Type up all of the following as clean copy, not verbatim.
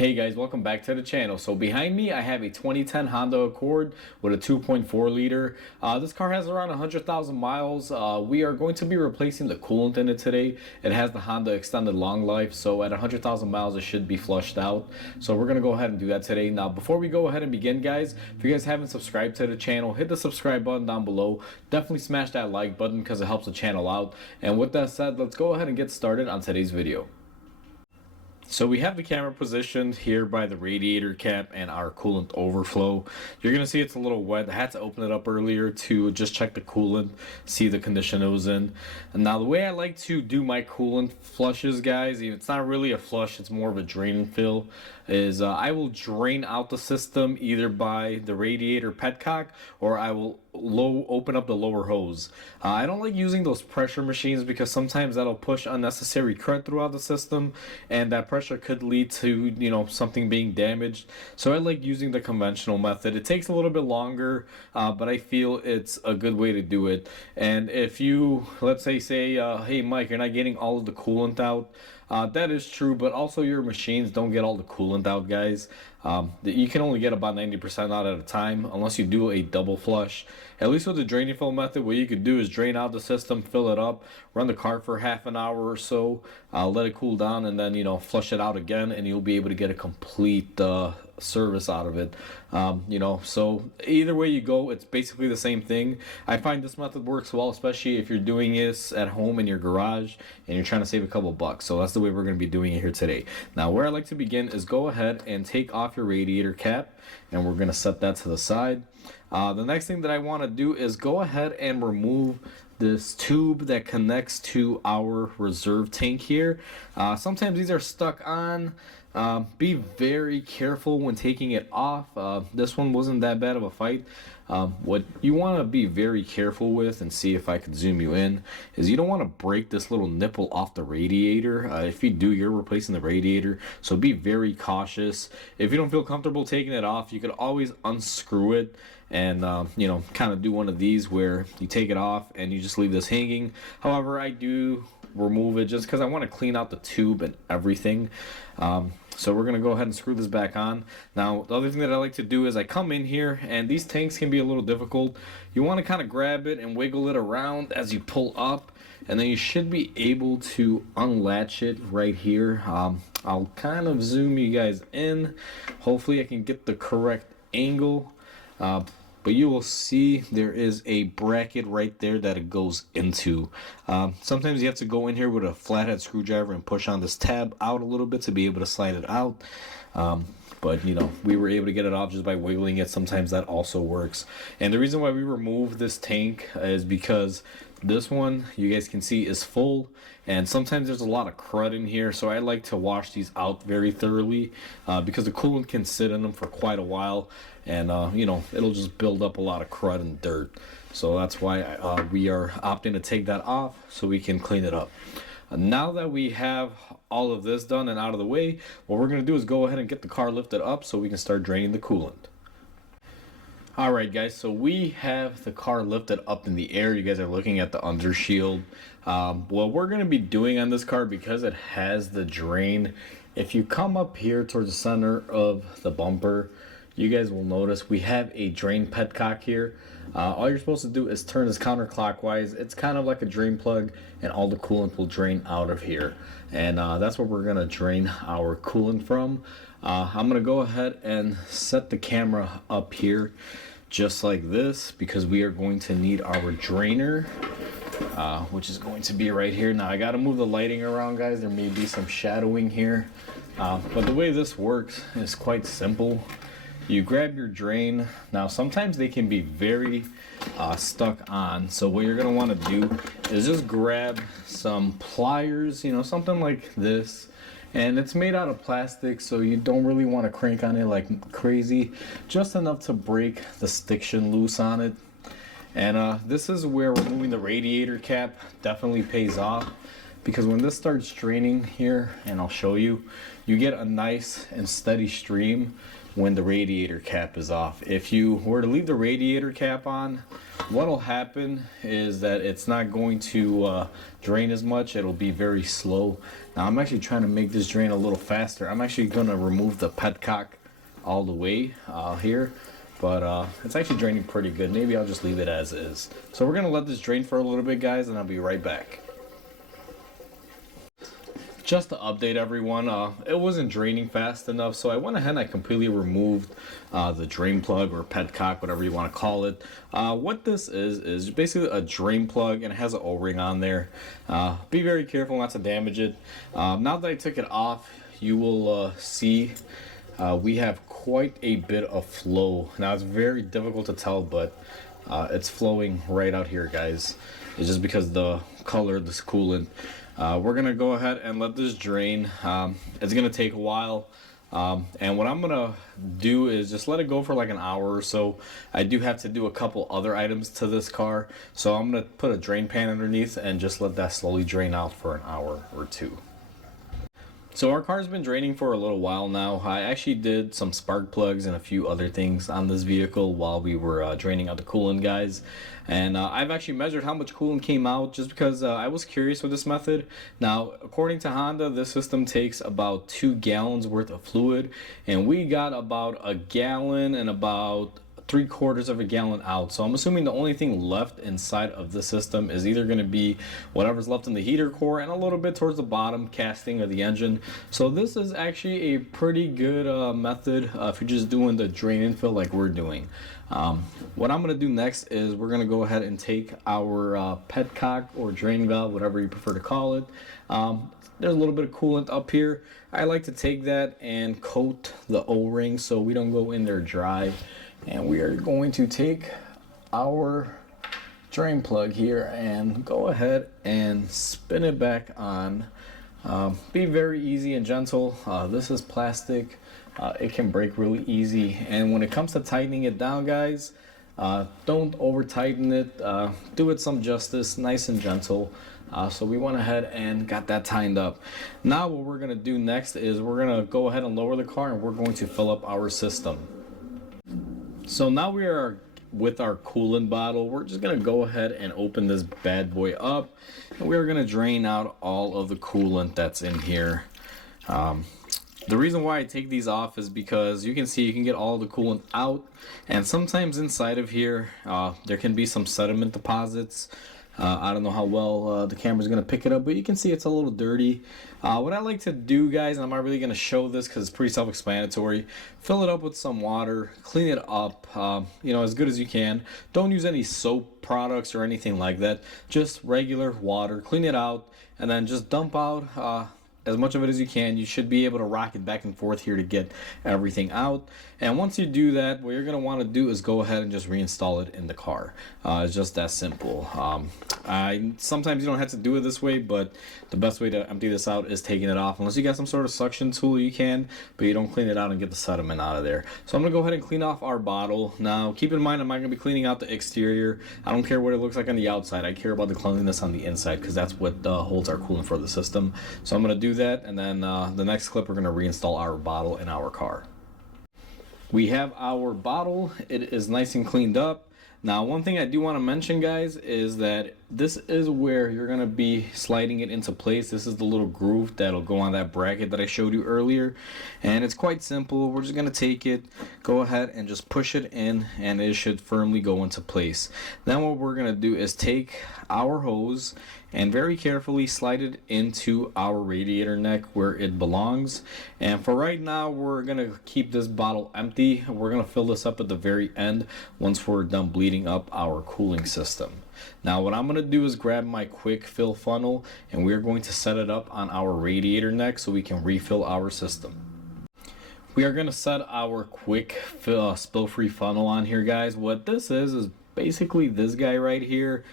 Hey guys, welcome back to the channel. So behind me I have a 2010 Honda Accord with a 2.4 liter. This car has around 100,000 miles. We are going to be replacing the coolant in it today. It has the Honda extended long life, so at 100,000 miles it should be flushed out. So we're going to go ahead and do that today. Now before we go ahead and begin, guys, if you guys haven't subscribed to the channel, hit the subscribe button down below. Definitely smash that like button because it helps the channel out. And with that said, let's go ahead and get started on today's video. So we have the camera positioned here by the radiator cap and our coolant overflow. You're going to see it's a little wet. I had to open it up earlier to just check the coolant, see the condition it was in. And now the way I like to do my coolant flushes, guys, it's not really a flush, it's more of a drain and fill, is I will drain out the system either by the radiator petcock or I will open up the lower hose. I don't like using those pressure machines because sometimes that'll push unnecessary crud throughout the system, and that pressure could lead to, something being damaged. So I like using the conventional method. It takes a little bit longer, but I feel it's a good way to do it. And if you, let's say, hey Mike, you're not getting all of the coolant out, that is true, but also your machines don't get all the coolant out, guys. You can only get about 90% out at a time unless you do a double flush. At least with the draining fill method, what you could do is drain out the system, fill it up, run the car for half an hour or so, let it cool down, and then flush it out again, and you'll be able to get a complete service out of it. So either way you go, it's basically the same thing. I find this method works well, especially if you're doing this at home in your garage and you're trying to save a couple bucks. So that's the way we're going to be doing it here today. Now where I like to begin is go ahead and take off your radiator cap, and we're going to set that to the side. The next thing that I want to do is go ahead and remove this tube that connects to our reserve tank here. Sometimes these are stuck on. Be very careful when taking it off. This one wasn't that bad of a fight. What you want to be very careful with, and see if I could zoom you in, is you don't want to break this little nipple off the radiator. If you do, you're replacing the radiator, so be very cautious. If you don't feel comfortable taking it off, you could always unscrew it and kind of do one of these where you take it off and you just leave this hanging. However, I do remove it just because I want to clean out the tube and everything. So we're going to go ahead and screw this back on. Now, the other thing that I like to do is I come in here, and these tanks can be a little difficult. You want to kind of grab it and wiggle it around as you pull up, and then you should be able to unlatch it right here. I'll kind of zoom you guys in. Hopefully I can get the correct angle. But you will see there is a bracket right there that it goes into. Sometimes you have to go in here with a flathead screwdriver and push on this tab out a little bit to be able to slide it out. But we were able to get it off just by wiggling it. Sometimes that also works. And the reason why we removed this tank is because this one, you guys can see, is full, and sometimes there's a lot of crud in here, so I like to wash these out very thoroughly because the coolant can sit in them for quite a while, and it'll just build up a lot of crud and dirt. So that's why we are opting to take that off so we can clean it up. Now that we have all of this done and out of the way, what we're going to do is go ahead and get the car lifted up so we can start draining the coolant. Alright guys, so we have the car lifted up in the air. You guys are looking at the undershield. What we're going to be doing on this car, because it has the drain, if you come up here towards the center of the bumper, you guys will notice we have a drain petcock here. All you're supposed to do is turn this counterclockwise. It's kind of like a drain plug, and all the coolant will drain out of here. And that's where we're going to drain our coolant from. I'm going to go ahead and set the camera up here just like this, because we are going to need our drainer, which is going to be right here. Now I got to move the lighting around, guys. There may be some shadowing here, but the way this works is quite simple. You grab your drain. Now sometimes they can be very stuck on, so what you're going to want to do is just grab some pliers, something like this. And it's made out of plastic, so you don't really want to crank on it like crazy, just enough to break the stiction loose on it. And this is where removing the radiator cap definitely pays off. because when this starts draining here, and I'll show you, you get a nice and steady stream when the radiator cap is off. If you were to leave the radiator cap on, what'll happen is that it's not going to drain as much. It'll be very slow. Now I'm actually trying to make this drain a little faster. I'm actually going to remove the petcock all the way here, but it's actually draining pretty good. Maybe I'll just leave it as is. So we're going to let this drain for a little bit, guys, and I'll be right back. Just to update everyone, it wasn't draining fast enough, so I went ahead and I completely removed the drain plug or petcock, whatever you want to call it. What this is basically a drain plug, and it has an O-ring on there. Be very careful not to damage it. Now that I took it off, you will see we have quite a bit of flow. Now it's very difficult to tell, but it's flowing right out here, guys. It's just because the color of this coolant. We're gonna go ahead and let this drain. It's gonna take a while, and what I'm gonna do is just let it go for like an hour or so. I do have to do a couple other items to this car, so I'm gonna put a drain pan underneath and just let that slowly drain out for an hour or two. So our car's been draining for a little while now. I actually did some spark plugs and a few other things on this vehicle while we were draining out the coolant, guys. And I've actually measured how much coolant came out just because I was curious with this method. Now, according to Honda, this system takes about 2 gallons worth of fluid, and we got about a gallon and about 3/4 of a gallon out. So I'm assuming the only thing left inside of the system is either going to be whatever's left in the heater core and a little bit towards the bottom casting of the engine. So this is actually a pretty good method if you're just doing the drain and fill like we're doing. What I'm going to do next is we're going to go ahead and take our petcock or drain valve, whatever you prefer to call it. There's a little bit of coolant up here. I like to take that and coat the O-ring so we don't go in there dry. And we are going to take our drain plug here and go ahead and spin it back on. Be very easy and gentle. This is plastic. It can break really easy. And when it comes to tightening it down, guys, don't over tighten it. Do it some justice, nice and gentle. So we went ahead and got that tightened up. Now what we're going to do next is we're going to go ahead and lower the car, and we're going to fill up our system. So now we are with our coolant bottle. We're just gonna go ahead and open this bad boy up, and we're gonna drain out all of the coolant that's in here. The reason why I take these off is because you can see you can get all the coolant out, and sometimes inside of here there can be some sediment deposits. I don't know how well the camera's gonna pick it up, but you can see it's a little dirty. What I like to do, guys, and I'm not really gonna show this because it's pretty self-explanatory, fill it up with some water, clean it up, you know, as good as you can. Don't use any soap products or anything like that. Just regular water, clean it out, and then just dump out as much of it as you can. You should be able to rock it back and forth here to get everything out. And once you do that, what you're going to want to do is go ahead and just reinstall it in the car. It's just that simple. Sometimes you don't have to do it this way, but the best way to empty this out is taking it off. Unless you got some sort of suction tool, you can, but you don't clean it out and get the sediment out of there. So I'm going to go ahead and clean off our bottle. Now keep in mind, I'm not going to be cleaning out the exterior. I don't care what it looks like on the outside. I care about the cleanliness on the inside because that's what holds our coolant for the system. So I'm going to do that, and then the next clip we're going to reinstall our bottle in our car. We have our bottle. It is nice and cleaned up. Now, one thing I do want to mention, guys, is that this is where you're going to be sliding it into place. This is the little groove that'll go on that bracket that I showed you earlier. And it's quite simple. We're just going to take it, go ahead and just push it in, and it should firmly go into place. Then what we're going to do is take our hose and very carefully slide it into our radiator neck where it belongs. And for right now, we're gonna keep this bottle empty. We're gonna fill this up at the very end once we're done bleeding up our cooling system. Now what I'm gonna do is grab my quick fill funnel, and we're going to set it up on our radiator neck so we can refill our system. We are gonna set our quick spill-free funnel on here, guys. What this is basically this guy right here.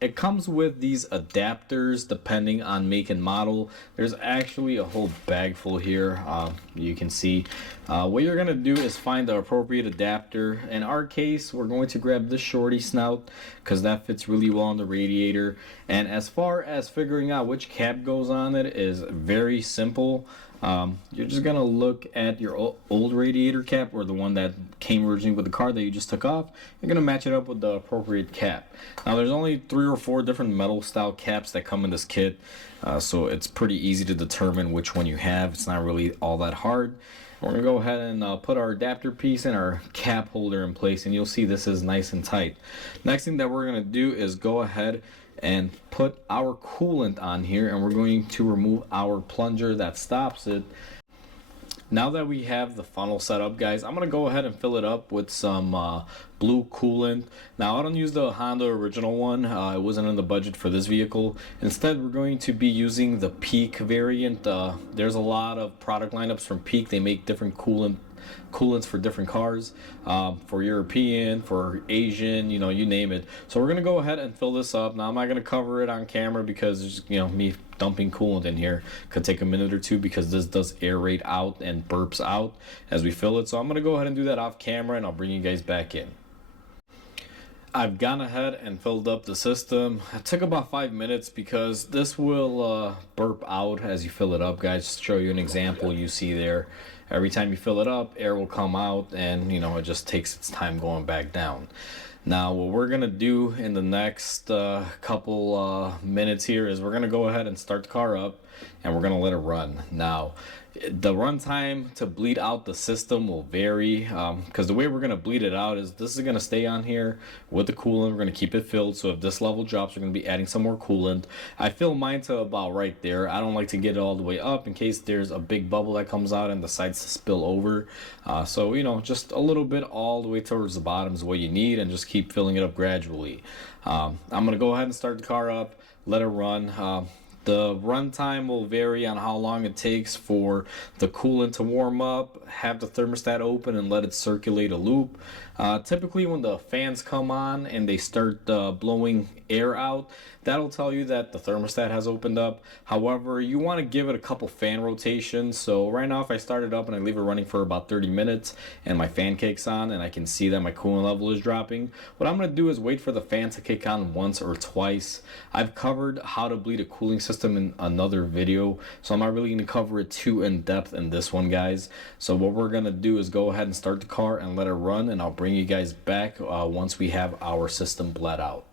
it comes with these adapters depending on make and model. There's actually a whole bag full here. You can see what you're gonna do is find the appropriate adapter. In our case, we're going to grab this shorty snout because that fits really well on the radiator. And as far as figuring out which cap goes on it is very simple. You're just gonna look at your old radiator cap, or the one that came originally with the car that you just took off. You're gonna match it up with the appropriate cap. Now there's only 3 or 4 different metal style caps that come in this kit, so it's pretty easy to determine which one you have. It's not really all that hard. We're gonna go ahead and put our adapter piece and our cap holder in place, and you'll see this is nice and tight. Next thing that we're gonna do is go ahead and put our coolant on here, and we're going to remove our plunger that stops it. Now that we have the funnel set up, guys, I'm gonna go ahead and fill it up with some blue coolant. Now I don't use the Honda original one, it wasn't in the budget for this vehicle. Instead, we're going to be using the Peak variant. There's a lot of product lineups from Peak. They make different coolants for different cars, for European, for Asian, you know, you name it. So we're gonna go ahead and fill this up. Now I'm not gonna cover it on camera because it's just, you know, me dumping coolant in here could take a minute or two because this does aerate out and burps out as we fill it. So I'm gonna go ahead and do that off camera, and I'll bring you guys back in. I've gone ahead and filled up the system. It took about 5 minutes because this will burp out as you fill it up, guys. Just to show you an example, you see there, every time you fill it up, air will come out, and you know, it just takes its time going back down. Now what we're gonna do in the next couple minutes here is we're gonna go ahead and start the car up, and we're gonna let it run. Now the run time to bleed out the system will vary, because the way we're going to bleed it out is this is going to stay on here with the coolant. We're going to keep it filled, so if this level drops, we're going to be adding some more coolant. I fill mine to about right there. I don't like to get it all the way up in case there's a big bubble that comes out and decides to spill over. So you know, just a little bit all the way towards the bottom is what you need, and just keep filling it up gradually. I'm going to go ahead and start the car up, let it run. The run time will vary on how long it takes for the coolant to warm up. Have the thermostat open and let it circulate a loop. Typically when the fans come on and they start blowing air out, that'll tell you that the thermostat has opened up. However, you want to give it a couple fan rotations. So right now if I start it up and I leave it running for about 30 minutes and my fan kicks on and I can see that my coolant level is dropping, what I'm going to do is wait for the fan to kick on once or twice. I've covered how to bleed a cooling system in another video, so I'm not really going to cover it too in depth in this one, guys. So what we're going to do is go ahead and start the car and let it run, and I'll bring you guys back once we have our system bled out.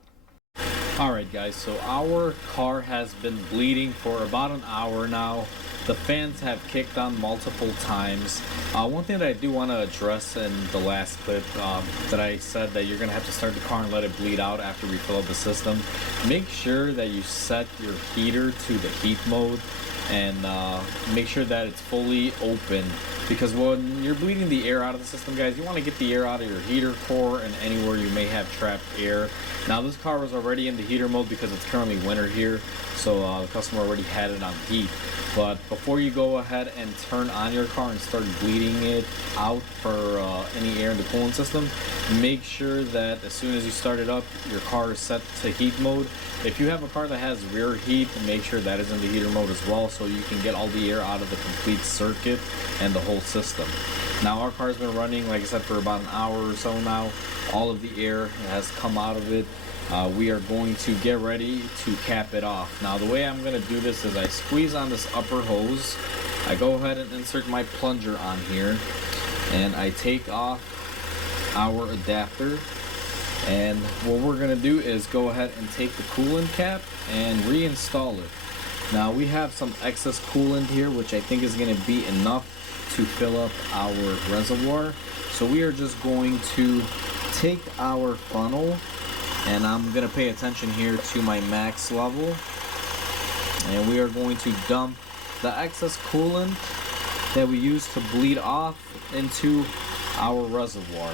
Alright guys, so our car has been bleeding for about an hour now. The fans have kicked on multiple times. One thing that I do want to address in the last clip, that I said that you're going to have to start the car and let it bleed out after we fill up the system. Make sure that you set your heater to the heat mode, and make sure that it's fully open, because when you're bleeding the air out of the system, guys, you want to get the air out of your heater core and anywhere you may have trapped air. Now this car was already in the heater mode because it's currently winter here, so the customer already had it on heat. But before you go ahead and turn on your car and start bleeding it out for any air in the coolant system, make sure that as soon as you start it up, your car is set to heat mode. If you have a car that has rear heat, make sure that is in the heater mode as well, so you can get all the air out of the complete circuit and the whole system. Now our car's been running, like I said, for about an hour or so now. All of the air has come out of it. We are going to get ready to cap it off. Now the way I'm going to do this is I squeeze on this upper hose, I go ahead and insert my plunger on here, and I take off our adapter. And what we're going to do is go ahead and take the coolant cap and reinstall it. Now we have some excess coolant here, which I think is going to be enough to fill up our reservoir. So we are just going to take our funnel, and I'm going to pay attention here to my max level, and we are going to dump the excess coolant that we used to bleed off into our reservoir.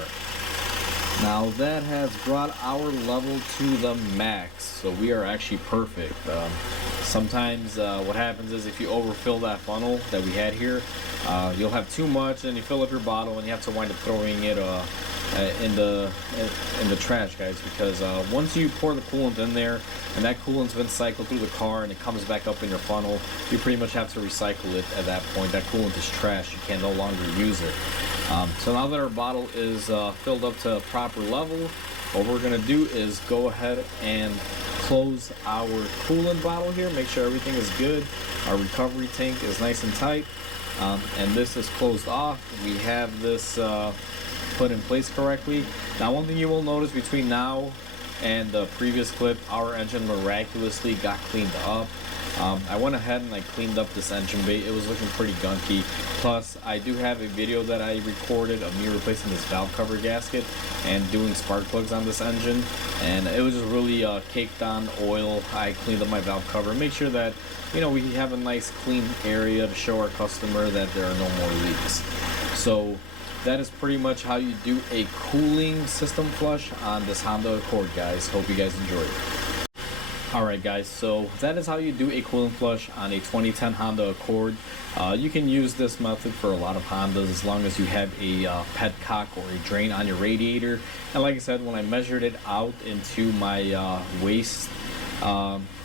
Now that has brought our level to the max, so we are actually perfect. Sometimes what happens is if you overfill that funnel that we had here, you'll have too much and you fill up your bottle and you have to wind up throwing it in the trash, guys, because once you pour the coolant in there and that coolant's been cycled through the car and it comes back up in your funnel, you pretty much have to recycle it at that point. That coolant is trash. You can no longer use it. So now that our bottle is filled up to a proper level, what we're going to do is go ahead and close our coolant bottle here. Make sure everything is good. Our recovery tank is nice and tight, and this is closed off. We have this put in place correctly. Now, one thing you will notice between now and the previous clip, our engine miraculously got cleaned up. I went ahead and I cleaned up this engine bay. It was looking pretty gunky. Plus, I do have a video that I recorded of me replacing this valve cover gasket and doing spark plugs on this engine, and it was just really caked on oil. I cleaned up my valve cover, make sure that, you know, we have a nice clean area to show our customer that there are no more leaks. So that is pretty much how you do a cooling system flush on this Honda Accord, guys. Hope you guys enjoyed it. Alright guys, so that is how you do a coolant flush on a 2010 Honda Accord. You can use this method for a lot of Hondas as long as you have a petcock or a drain on your radiator. And like I said, when I measured it out into my waste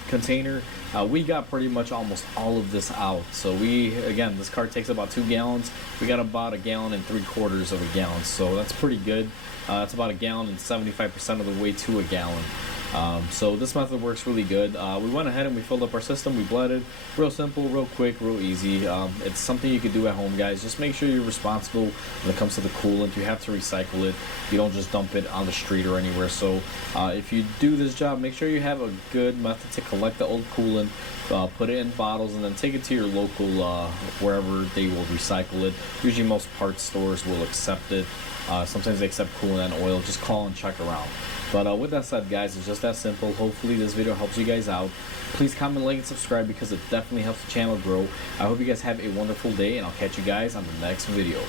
container, we got pretty much almost all of this out. So again, this car takes about 2 gallons. We got about 1.75 gallons of a gallon, so that's pretty good. It's about 1 gallon and 75% of the way to 1 gallon. So this method works really good. We went ahead and we filled up our system. We bled it. Real simple, real quick, real easy. It's something you can do at home, guys. Just make sure you're responsible when it comes to the coolant. You have to recycle it. You don't just dump it on the street or anywhere. So if you do this job, make sure you have a good method to collect the old coolant, put it in bottles, and then take it to your local wherever they will recycle it. Usually most parts stores will accept it. Sometimes they accept coolant and oil. Just call and check around. But with that said, guys, it's just that simple. Hopefully this video helps you guys out. Please comment, like, and subscribe because it definitely helps the channel grow. I hope you guys have a wonderful day, and I'll catch you guys on the next video.